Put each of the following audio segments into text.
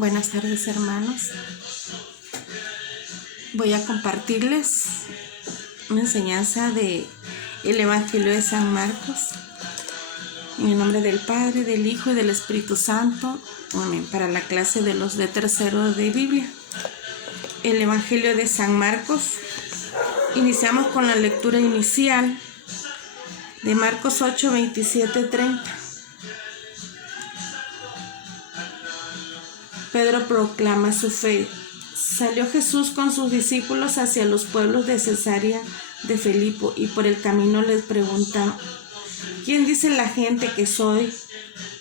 Buenas tardes, hermanos. Voy a compartirles una enseñanza del Evangelio de San Marcos. En el nombre del Padre, del Hijo y del Espíritu Santo. Amén. Para la clase de los de tercero de Biblia. El Evangelio de San Marcos. Iniciamos con la lectura inicial de Marcos 8, 27, 30. Pedro proclama su fe. Salió Jesús con sus discípulos hacia los pueblos de Cesarea de Filipo y por el camino les preguntó: ¿quién dice la gente que soy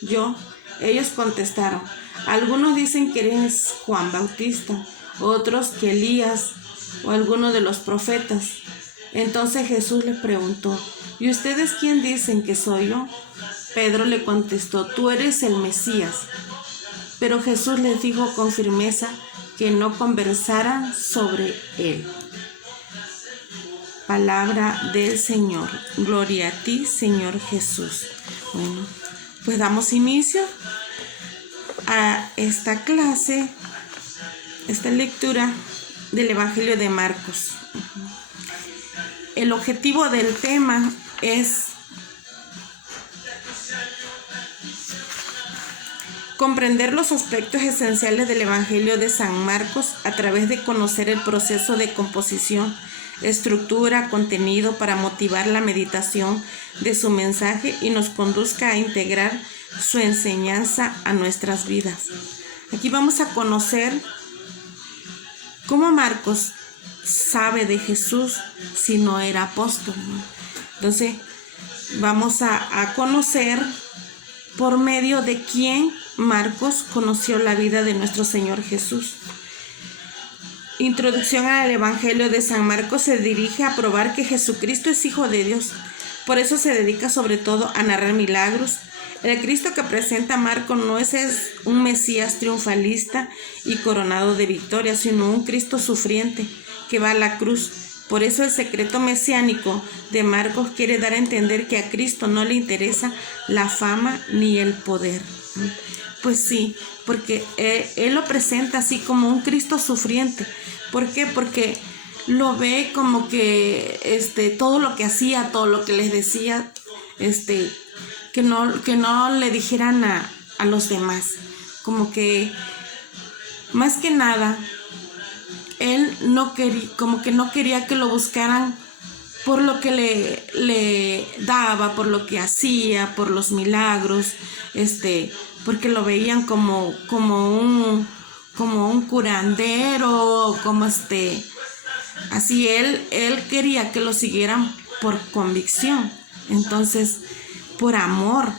yo? Ellos contestaron: algunos dicen que eres Juan Bautista, otros que Elías o alguno de los profetas. Entonces Jesús les preguntó: ¿y ustedes quién dicen que soy yo? Pedro le contestó: tú eres el Mesías. Pero Jesús les dijo con firmeza que no conversaran sobre él. Palabra del Señor. Gloria a ti, Señor Jesús. Bueno, pues damos inicio a esta clase, esta lectura del Evangelio de Marcos. El objetivo del tema es comprender los aspectos esenciales del Evangelio de San Marcos a través de conocer el proceso de composición, estructura, contenido para motivar la meditación de su mensaje y nos conduzca a integrar su enseñanza a nuestras vidas. Aquí vamos a conocer cómo Marcos sabe de Jesús si no era apóstol, ¿no? Entonces vamos a conocer por medio de quién Marcos conoció la vida de nuestro Señor Jesús. Introducción al Evangelio de San Marcos se dirige a probar que Jesucristo es Hijo de Dios. Por eso se dedica sobre todo a narrar milagros. El Cristo que presenta Marcos no es un Mesías triunfalista y coronado de victoria, sino un Cristo sufriente que va a la cruz. Por eso el secreto mesiánico de Marcos quiere dar a entender que a Cristo no le interesa la fama ni el poder. Pues sí, porque él lo presenta así como un Cristo sufriente. ¿Por qué? Porque lo ve como que todo lo que hacía, todo lo que les decía, que no le dijeran a los demás. Como que más que nada él no quería que lo buscaran por lo que le daba, por lo que hacía, por los milagros, porque lo veían como un curandero, como así él quería que lo siguieran por convicción, entonces por amor,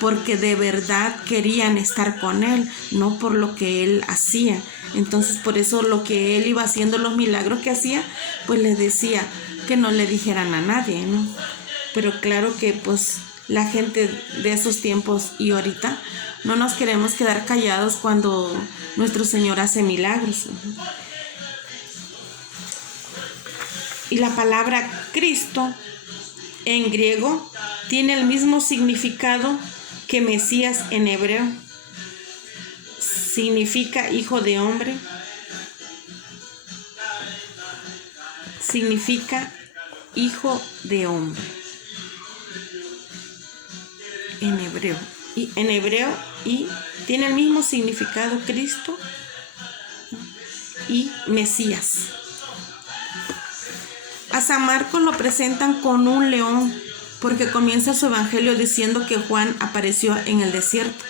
porque de verdad querían estar con él, no por lo que él hacía. Entonces por eso lo que él iba haciendo, los milagros que hacía, pues les decía que no le dijeran a nadie, ¿no? Pero claro que pues la gente de esos tiempos y ahorita no nos queremos quedar callados cuando nuestro Señor hace milagros. Y la palabra Cristo en griego tiene el mismo significado que Mesías en hebreo. Significa hijo de hombre. Significa hijo de hombre. En hebreo y tiene el mismo significado Cristo y Mesías. A San Marcos lo presentan con un león porque comienza su evangelio diciendo que Juan apareció en el desierto,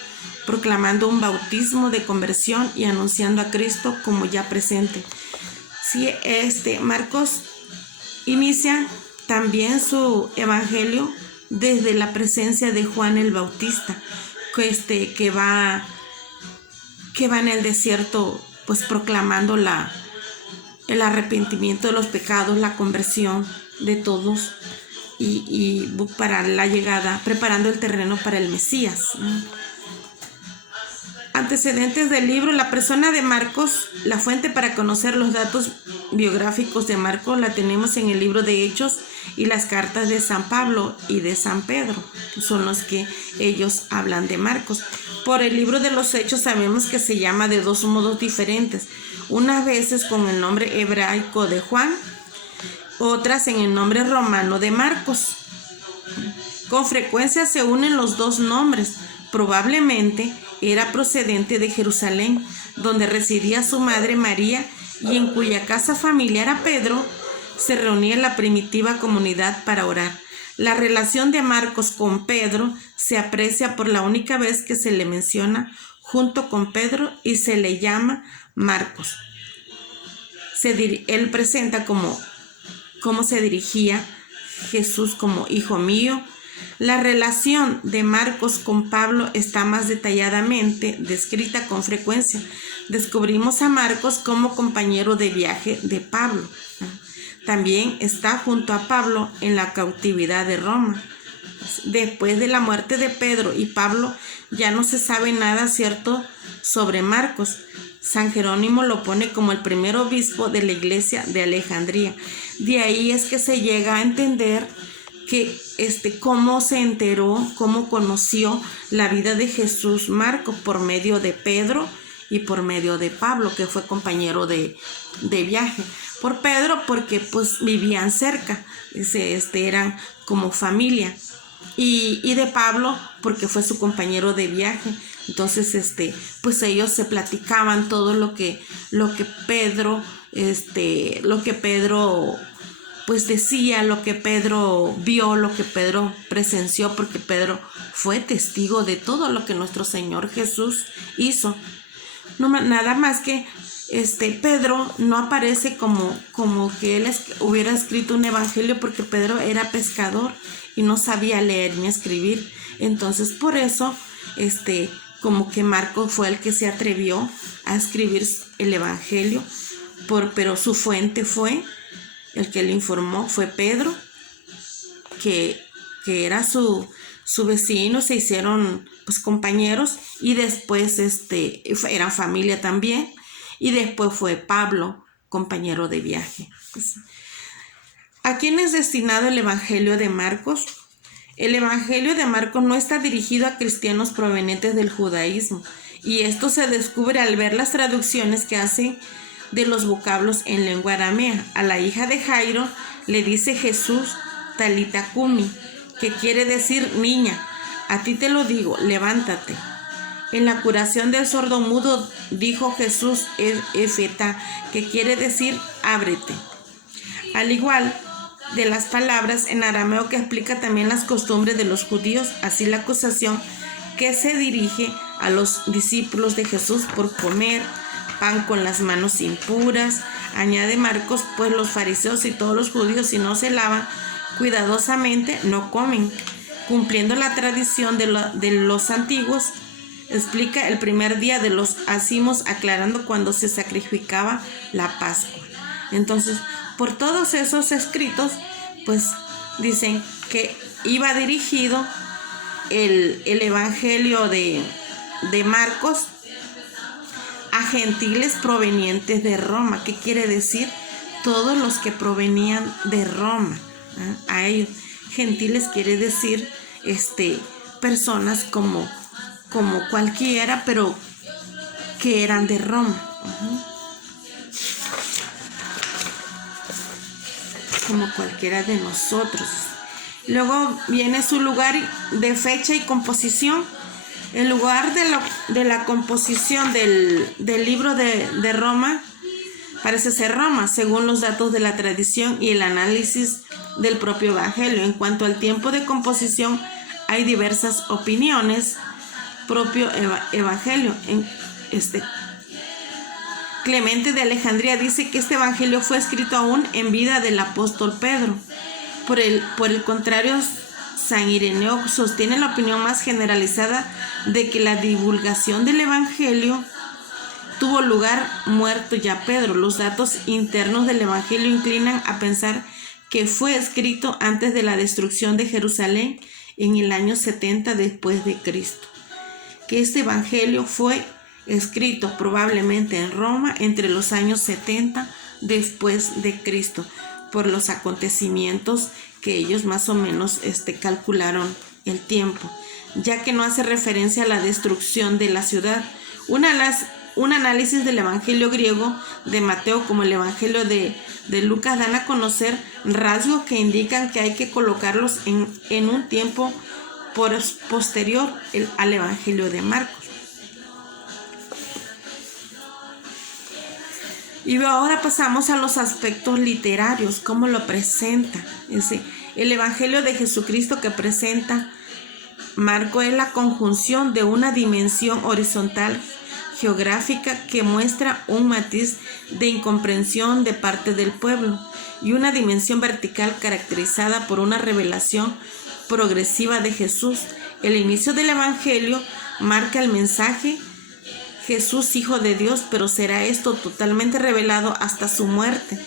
proclamando un bautismo de conversión y anunciando a Cristo como ya presente. Sí, Marcos inicia también su evangelio desde la presencia de Juan el Bautista, que va en el desierto pues proclamando el arrepentimiento de los pecados, la conversión de todos y para la llegada, preparando el terreno para el Mesías. Antecedentes del libro. La persona de Marcos, la fuente para conocer los datos biográficos de Marcos la tenemos en el libro de Hechos y las cartas de San Pablo y de San Pedro. Son los que ellos hablan de Marcos. Por el libro de los Hechos sabemos que se llama de dos modos diferentes, unas veces con el nombre hebraico de Juan, otras en el nombre romano de Marcos. Con frecuencia se unen los dos nombres. Probablemente era procedente de Jerusalén, donde residía su madre María y en cuya casa familiar a Pedro se reunía la primitiva comunidad para orar. La relación de Marcos con Pedro se aprecia por la única vez que se le menciona junto con Pedro y se le llama Marcos. Él presenta cómo se dirigía Jesús como hijo mío. La relación de Marcos con Pablo está más detalladamente descrita con frecuencia. Descubrimos a Marcos como compañero de viaje de Pablo. También está junto a Pablo en la cautividad de Roma. Después de la muerte de Pedro y Pablo, ya no se sabe nada cierto sobre Marcos. San Jerónimo lo pone como el primer obispo de la iglesia de Alejandría. De ahí es que se llega a entender que cómo se enteró, cómo conoció la vida de Jesús Marcos por medio de Pedro y por medio de Pablo, que fue compañero de viaje. Por Pedro porque pues vivían cerca, eran como familia, y de Pablo porque fue su compañero de viaje. Entonces pues ellos se platicaban todo lo que Pedro pues decía, lo que Pedro vio, lo que Pedro presenció, porque Pedro fue testigo de todo lo que nuestro Señor Jesús hizo. No, nada más que Pedro no aparece como que él hubiera escrito un evangelio, porque Pedro era pescador y no sabía leer ni escribir. Entonces por eso como que Marcos fue el que se atrevió a escribir el evangelio, pero su fuente fue, el que le informó fue Pedro, que era su vecino, se hicieron pues compañeros, y después eran familia también, y después fue Pablo, compañero de viaje. ¿A quién es destinado el Evangelio de Marcos? El Evangelio de Marcos no está dirigido a cristianos provenientes del judaísmo, y esto se descubre al ver las traducciones que hacen de los vocablos en lengua aramea. A la hija de Jairo le dice Jesús Talita Cumi, que quiere decir niña, a ti te lo digo, levántate. En la curación del sordomudo dijo Jesús Efeta, que quiere decir ábrete. Al igual de las palabras en arameo que explica también las costumbres de los judíos, así la acusación que se dirige a los discípulos de Jesús por comer pan con las manos impuras. Añade Marcos, pues los fariseos y todos los judíos, si no se lavan cuidadosamente, no comen, cumpliendo la tradición de los antiguos. Explica el primer día de los ácimos, aclarando cuando se sacrificaba la Pascua. Entonces, por todos esos escritos, pues dicen que iba dirigido el evangelio de Marcos a gentiles provenientes de Roma. ¿Qué quiere decir? Todos los que provenían de Roma, a ellos. Gentiles quiere decir personas como cualquiera, pero que eran de Roma. Como cualquiera de nosotros. Luego viene su lugar de fecha y composición. El lugar de la composición del libro de Roma parece ser Roma, según los datos de la tradición y el análisis del propio evangelio. En cuanto al tiempo de composición, hay diversas opiniones. Propio evangelio. Clemente de Alejandría dice que este evangelio fue escrito aún en vida del apóstol Pedro. Por el contrario, San Ireneo sostiene la opinión más generalizada de que la divulgación del evangelio tuvo lugar muerto ya Pedro. Los datos internos del evangelio inclinan a pensar que fue escrito antes de la destrucción de Jerusalén en el año 70 después de Cristo. Que este evangelio fue escrito probablemente en Roma entre los años 70 después de Cristo, por los acontecimientos que ellos más o menos calcularon el tiempo. ya que no hace referencia a la destrucción de la ciudad. Un análisis del Evangelio griego de Mateo como el Evangelio de Lucas dan a conocer rasgos que indican que hay que colocarlos en un tiempo posterior al Evangelio de Marcos. Y ahora pasamos a los aspectos literarios, cómo lo presenta. El Evangelio de Jesucristo que presenta Marco es la conjunción de una dimensión horizontal geográfica que muestra un matiz de incomprensión de parte del pueblo y una dimensión vertical caracterizada por una revelación progresiva de Jesús. El inicio del Evangelio marca el mensaje: Jesús, Hijo de Dios, pero será esto totalmente revelado hasta su muerte.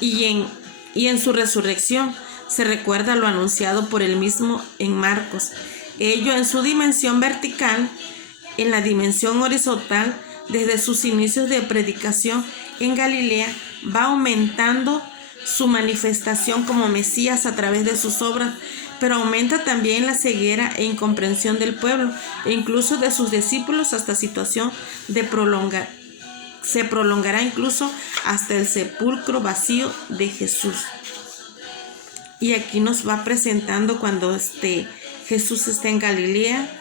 Y en su resurrección se recuerda lo anunciado por él mismo en Marcos. Ello en su dimensión vertical, en la dimensión horizontal, desde sus inicios de predicación en Galilea, va aumentando su manifestación como Mesías a través de sus obras, pero aumenta también la ceguera e incomprensión del pueblo e incluso de sus discípulos hasta situación de se prolongará incluso hasta el sepulcro vacío de Jesús. Y aquí nos va presentando cuando Jesús está en Galilea,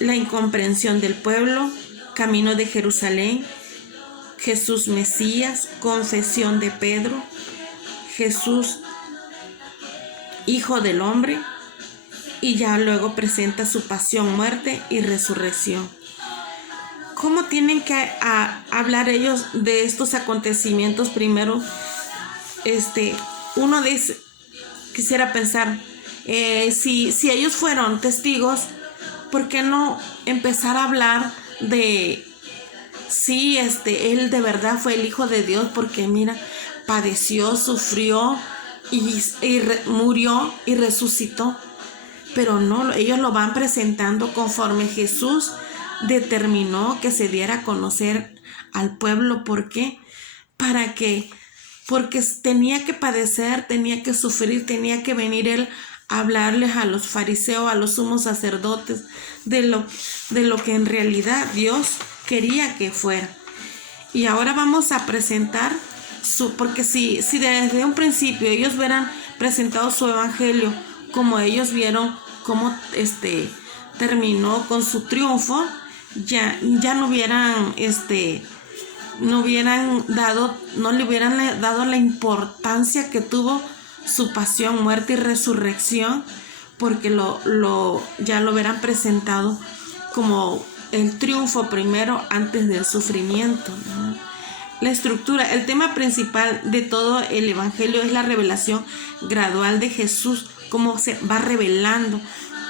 la incomprensión del pueblo, camino de Jerusalén, Jesús Mesías, confesión de Pedro, Jesús Hijo del Hombre, y ya luego presenta su pasión, muerte y resurrección. ¿Cómo tienen que hablar ellos de estos acontecimientos? Primero, quisiera pensar, si ellos fueron testigos, ¿por qué no empezar a hablar de si él de verdad fue el Hijo de Dios? Porque mira, padeció, sufrió y murió y resucitó. Pero no, ellos lo van presentando conforme Jesús determinó que se diera a conocer al pueblo. ¿Por qué? Porque tenía que padecer, tenía que sufrir, tenía que venir él a hablarles a los fariseos, a los sumos sacerdotes, de lo que en realidad Dios quería que fuera. Y ahora vamos a presentar porque si desde un principio ellos hubieran presentado su evangelio como ellos vieron cómo terminó con su triunfo, ya no le hubieran dado la importancia que tuvo su pasión, muerte y resurrección, porque ya lo hubieran presentado como el triunfo primero antes del sufrimiento, ¿no? La estructura, el tema principal de todo el evangelio es la revelación gradual de Jesús, cómo se va revelando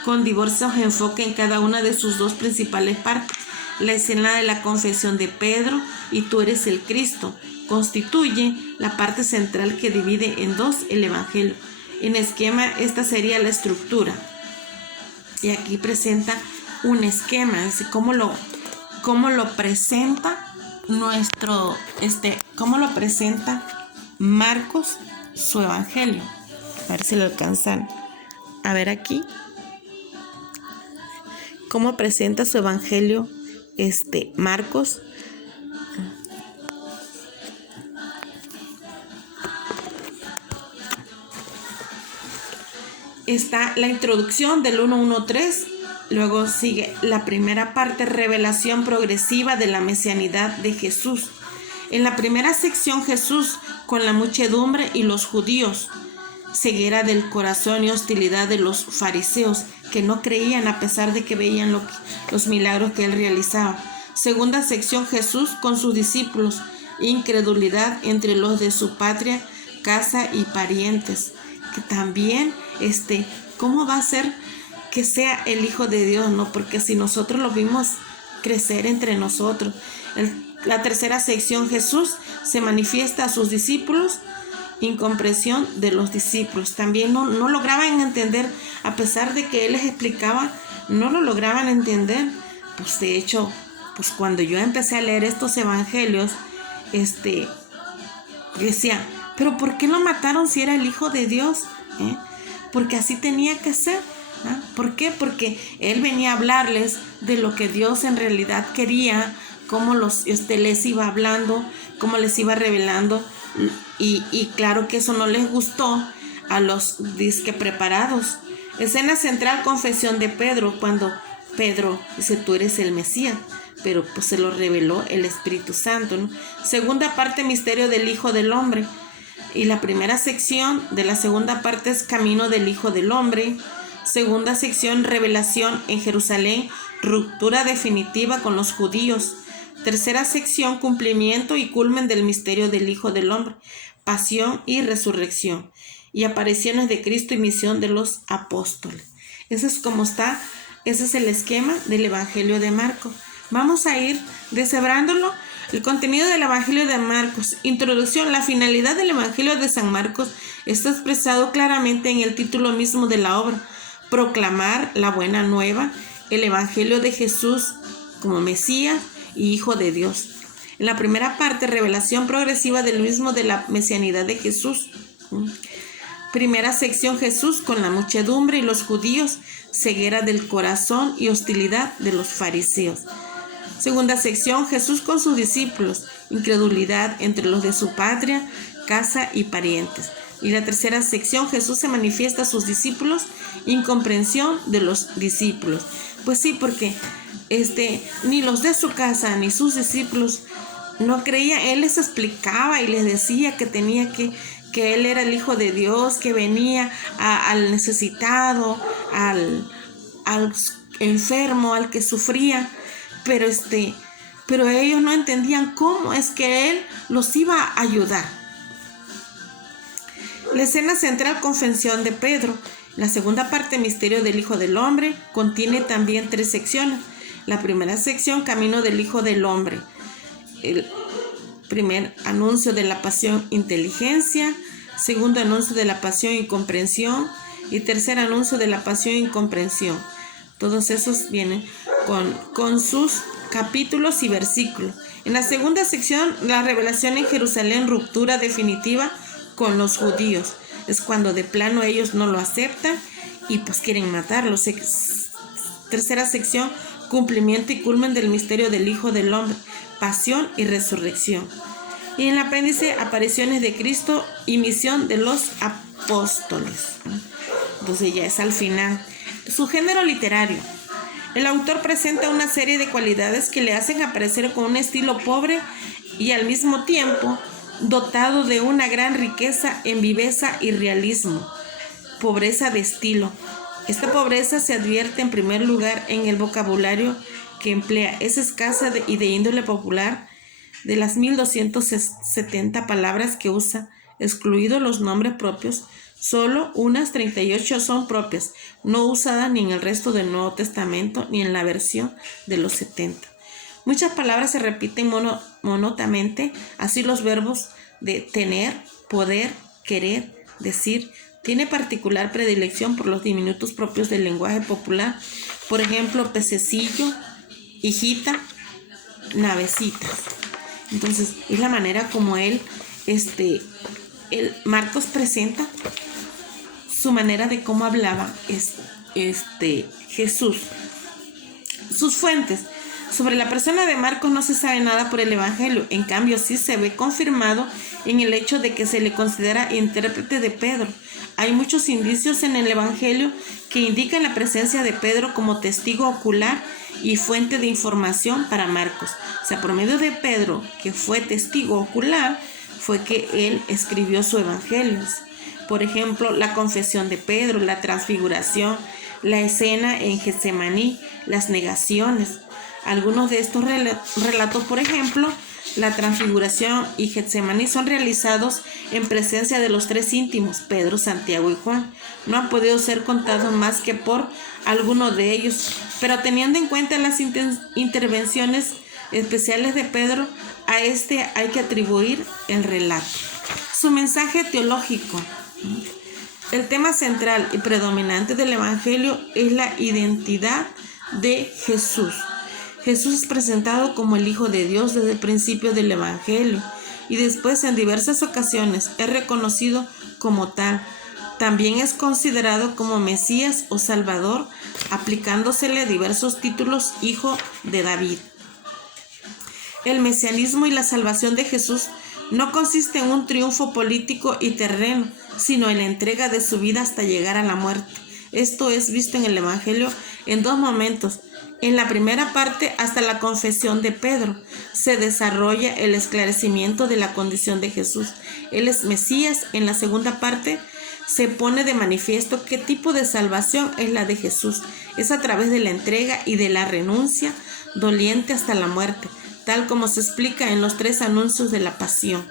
con diversos enfoques en cada una de sus dos principales partes. La escena de la confesión de Pedro y tú eres el Cristo constituye la parte central que divide en dos el evangelio. En esquema, esta sería la estructura. Y aquí presenta un esquema, es cómo lo presenta cómo lo presenta Marcos su evangelio. A ver si lo alcanzan a ver aquí. Cómo presenta su evangelio Marcos. Está la introducción del 1:1-3. Luego sigue la primera parte, revelación progresiva de la mesianidad de Jesús. En la primera sección, Jesús con la muchedumbre y los judíos, ceguera del corazón y hostilidad de los fariseos que no creían a pesar de que veían los milagros que él realizaba. Segunda sección, Jesús con sus discípulos, incredulidad entre los de su patria, casa y parientes, que también ¿cómo va a ser que sea el Hijo de Dios? No, porque si nosotros lo vimos crecer entre nosotros. La tercera sección, Jesús se manifiesta a sus discípulos, incomprensión de los discípulos. También no lograban entender, a pesar de que él les explicaba, no lo lograban entender. Pues de hecho, pues cuando yo empecé a leer estos evangelios, decía, pero ¿por qué lo mataron si era el Hijo de Dios? porque así tenía que ser. ¿Ah? ¿Por qué? Porque él venía a hablarles de lo que Dios en realidad quería, cómo les iba hablando, cómo les iba revelando, y claro que eso no les gustó a los disque preparados. Escena central, confesión de Pedro, cuando Pedro dice: tú eres el Mesías, pero pues se lo reveló el Espíritu Santo, ¿no? Segunda parte, misterio del Hijo del Hombre, y la primera sección de la segunda parte es camino del Hijo del Hombre. Segunda sección, revelación en Jerusalén, ruptura definitiva con los judíos. Tercera sección, cumplimiento y culmen del misterio del Hijo del Hombre, pasión y resurrección, y apariciones de Cristo y misión de los apóstoles. Ese es como está, ese es el esquema del Evangelio de Marcos. Vamos a ir deshebrándolo. El contenido del Evangelio de Marcos. Introducción. La finalidad del Evangelio de San Marcos está expresado claramente en el título mismo de la obra: proclamar la buena nueva, el Evangelio de Jesús como Mesías y Hijo de Dios. En la primera parte, revelación progresiva del mismo de la mesianidad de Jesús. Primera sección, Jesús con la muchedumbre y los judíos, ceguera del corazón y hostilidad de los fariseos. Segunda sección, Jesús con sus discípulos, incredulidad entre los de su patria, casa y parientes. Y la tercera sección, Jesús se manifiesta a sus discípulos, incomprensión de los discípulos. Pues sí, porque ni los de su casa ni sus discípulos no creían. Él les explicaba y les decía que que él era el Hijo de Dios, que venía al necesitado, al enfermo, al que sufría, pero ellos no entendían cómo es que él los iba a ayudar. La escena central, confesión de Pedro. La segunda parte, misterio del Hijo del Hombre, contiene también 3 secciones. La primera sección, camino del Hijo del Hombre. El primer anuncio de la pasión, inteligencia. Segundo anuncio de la pasión y comprensión. Y tercer anuncio de la pasión y comprensión. Todos esos vienen con sus capítulos y versículos. En la segunda sección, la revelación en Jerusalén, ruptura definitiva con los judíos. Es cuando de plano ellos no lo aceptan y pues quieren matarlo. Tercera sección, cumplimiento y culmen del misterio del Hijo del Hombre, pasión y resurrección. Y en el apéndice, apariciones de Cristo y misión de los apóstoles. Entonces ya es al final. Su género literario. El autor presenta una serie de cualidades que le hacen aparecer con un estilo pobre y al mismo tiempo dotado de una gran riqueza en viveza y realismo. Pobreza de estilo. Esta pobreza se advierte en primer lugar en el vocabulario que emplea. Es escasa y de índole popular. De las 1270 palabras que usa, excluidos los nombres propios, solo unas 38 son propias, no usadas ni en el resto del Nuevo Testamento ni en la versión de los 70. Muchas palabras se repiten monótonamente, así los verbos de tener, poder, querer, decir. Tiene particular predilección por los diminutos propios del lenguaje popular, por ejemplo, pececillo, hijita, navecita. Entonces, es la manera como Marcos presenta su manera de cómo hablaba Jesús. Sus fuentes. Sobre la persona de Marcos no se sabe nada por el Evangelio. En cambio, sí se ve confirmado en el hecho de que se le considera intérprete de Pedro. Hay muchos indicios en el Evangelio que indican la presencia de Pedro como testigo ocular y fuente de información para Marcos. O sea, por medio de Pedro, que fue testigo ocular, fue que él escribió su Evangelio. Por ejemplo, la confesión de Pedro, la transfiguración, la escena en Getsemaní, las negaciones. Algunos de estos relatos, por ejemplo, la transfiguración y Getsemaní, son realizados en presencia de los 3 íntimos, Pedro, Santiago y Juan. No han podido ser contados más que por algunos de ellos, pero teniendo en cuenta las intervenciones especiales de Pedro, a hay que atribuir el relato. Su mensaje teológico. El tema central y predominante del Evangelio es la identidad de Jesús. Jesús es presentado como el Hijo de Dios desde el principio del Evangelio y después en diversas ocasiones es reconocido como tal. También es considerado como Mesías o Salvador, aplicándosele diversos títulos hijo de David. El mesianismo y la salvación de Jesús no consiste en un triunfo político y terreno, sino en la entrega de su vida hasta llegar a la muerte. Esto es visto en el Evangelio en dos momentos. En la primera parte, hasta la confesión de Pedro, se desarrolla el esclarecimiento de la condición de Jesús. Él es Mesías. En la segunda parte, se pone de manifiesto qué tipo de salvación es la de Jesús. Es a través de la entrega y de la renuncia doliente hasta la muerte, tal como se explica en los 3 anuncios de la pasión.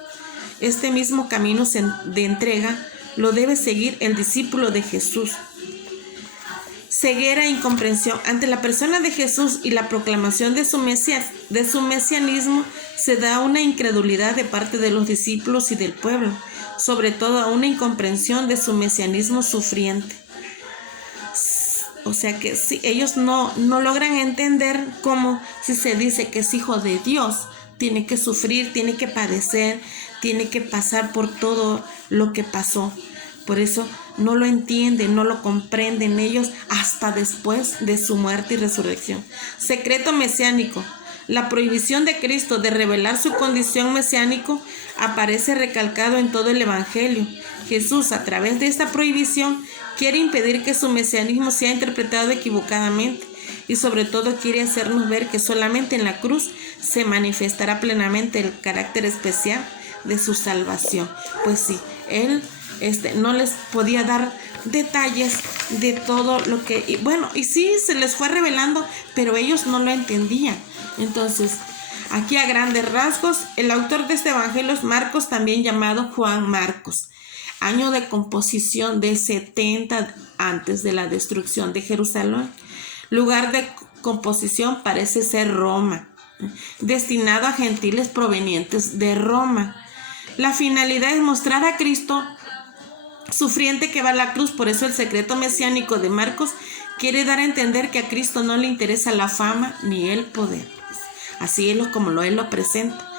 Este mismo camino de entrega lo debe seguir el discípulo de Jesús. Ceguera e incomprensión. Ante la persona de Jesús y la proclamación de su mesianismo, se da una incredulidad de parte de los discípulos y del pueblo, sobre todo una incomprensión de su mesianismo sufriente. O sea que si ellos no logran entender cómo, si se dice que es hijo de Dios, tiene que sufrir, tiene que padecer, tiene que pasar por todo lo que pasó. Por eso no lo entienden, no lo comprenden ellos hasta después de su muerte y resurrección. Secreto mesiánico. La prohibición de Cristo de revelar su condición mesiánico aparece recalcado en todo el Evangelio. Jesús, a través de esta prohibición, quiere impedir que su mesianismo sea interpretado equivocadamente y sobre todo quiere hacernos ver que solamente en la cruz se manifestará plenamente el carácter especial de su salvación. Pues sí, Él no les podía dar detalles de todo lo que, y sí se les fue revelando, pero ellos no lo entendían. Entonces, aquí a grandes rasgos, el autor de este evangelio es Marcos, también llamado Juan Marcos. Año de composición del 70 antes de la destrucción de Jerusalén. Lugar de composición parece ser Roma, destinado a gentiles provenientes de Roma. La finalidad es mostrar a Cristo sufriente que va a la cruz. Por eso el secreto mesiánico de Marcos quiere dar a entender que a Cristo no le interesa la fama ni el poder. Así es como él lo presenta.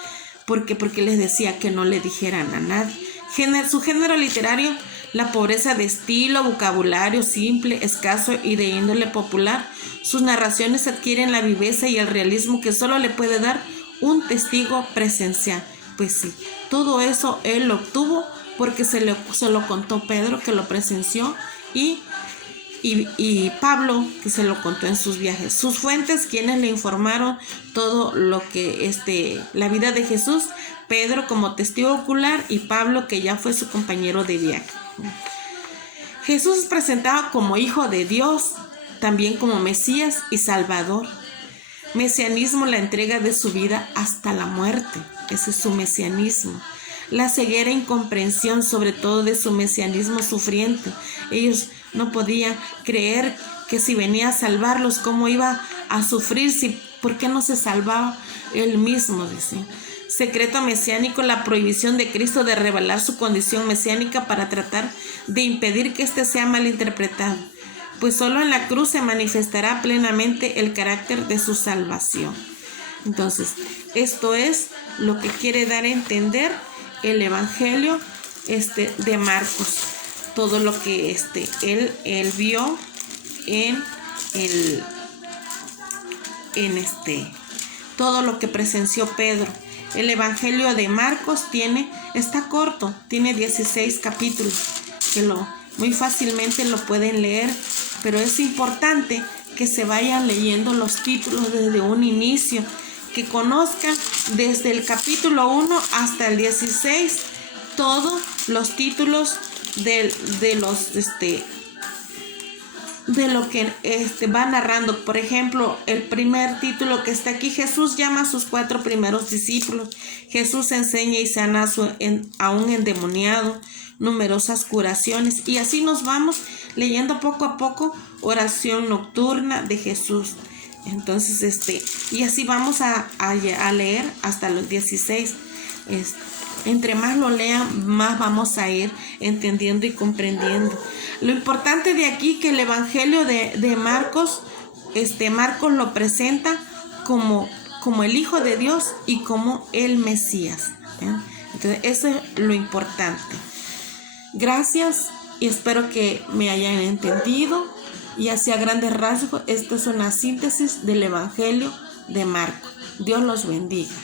Porque les decía que no le dijeran a nadie. Su género literario, la pobreza de estilo, vocabulario simple, escaso y de índole popular. Sus narraciones adquieren la viveza y el realismo que solo le puede dar un testigo presencial. Pues sí, todo eso él lo obtuvo porque se lo contó Pedro, que lo presenció, y Pablo, que se lo contó en sus viajes. Sus fuentes, quienes le informaron todo lo que la vida de Jesús: Pedro como testigo ocular y Pablo, que ya fue su compañero de viaje. Jesús es presentado como hijo de Dios, también como Mesías y Salvador. Mesianismo, la entrega de su vida hasta la muerte. Ese es su mesianismo. La ceguera e incomprensión, sobre todo de su mesianismo sufriente. Ellos no podían creer que si venía a salvarlos, ¿cómo iba a sufrir? ¿Por qué no se salvaba él mismo? Dice. Secreto mesiánico, la prohibición de Cristo de revelar su condición mesiánica para tratar de impedir que sea malinterpretado. Pues solo en la cruz se manifestará plenamente el carácter de su salvación. Entonces, esto es lo que quiere dar a entender el evangelio de Marcos. Todo lo que él vio todo lo que presenció Pedro. El evangelio de Marcos está corto, tiene 16 capítulos, que muy fácilmente lo pueden leer, pero es importante que se vayan leyendo los títulos desde un inicio, que conozcan desde el capítulo 1 hasta el 16 todos los títulos de lo que va narrando. Por ejemplo, el primer título que está aquí: Jesús llama a sus 4 primeros discípulos. Jesús enseña y sana a un endemoniado. Numerosas curaciones. Y así nos vamos leyendo poco a poco. Oración nocturna de Jesús. Entonces, y así vamos a leer hasta los 16. Entre más lo lean, más vamos a ir entendiendo y comprendiendo. Lo importante de aquí, que el evangelio de Marcos, Marcos lo presenta como el Hijo de Dios y como el Mesías. Entonces, eso es lo importante. Gracias y espero que me hayan entendido. Y así a grandes rasgos, esta es una síntesis del Evangelio de Marcos. Dios los bendiga.